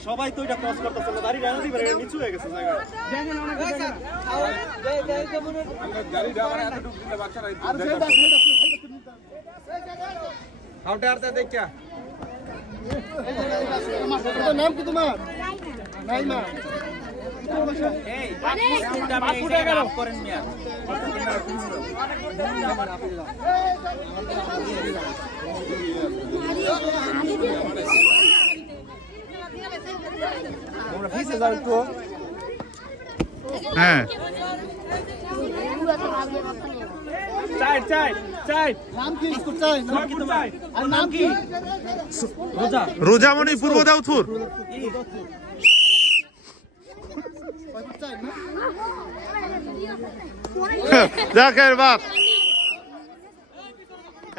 সবাই তো এটা ক্রস করতেছিল গাড়ি রানা দিবে নিচু হয়ে গেছে জায়গা নাম কি তোমার নাইমা করেন মিয়া তোমরা ফিসে যাও তো হ্যাঁ চাই চাই চাই নাম কি স্কুল চাই নাম কি তোমার আর নাম কি রোজা রোজামণি পূর্ব দাউথুর জাকের বাপ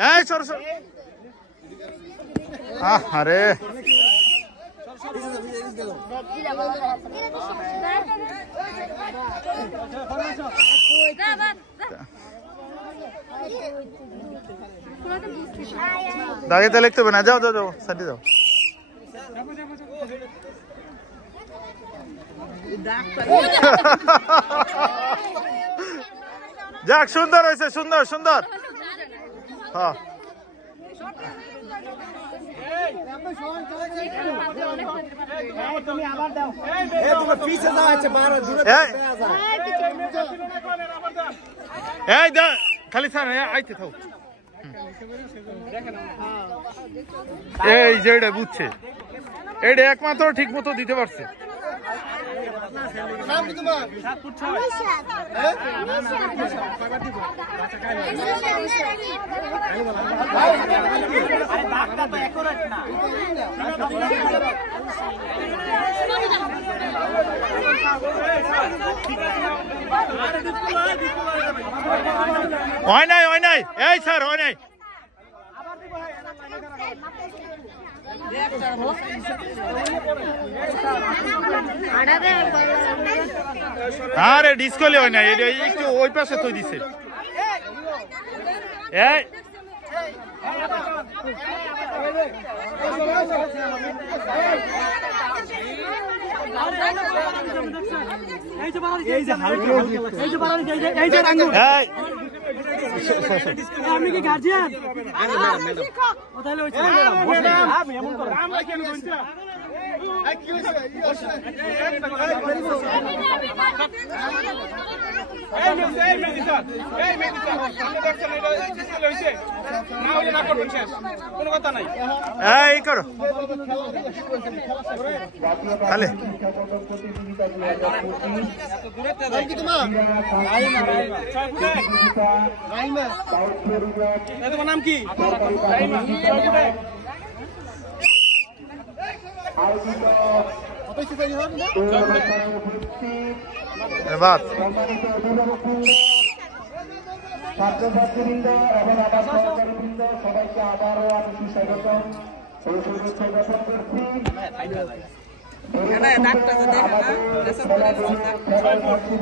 এই সর সর আরে দাগিতে লিখতে হবে না যাও যাও যাও সাইডে যাও যাক সুন্দর হয়েছে সুন্দর সুন্দর হ্যাঁ খালি স্যার আইতে থাও এই যে এটা বুঝছে এটা একমাত্র ঠিক মতো দিতে পারছে হয় নাই হয় নাই এই স্যার হয় নাই আরে ডিসকলি হয় না একটু ওই পাশে তো দিছে এই আমি কি গার্জিয়ান তাহলে এই করো তাহলে তোমার নাম কি ছাত্রছাত্রীবৃন্দ এবং আমার সহকারীবৃন্দ সবাইকে আবারও আমি সুস্বাগতম শুভেচ্ছা জ্ঞাপন করছি।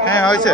হ্যাঁ হয়েছে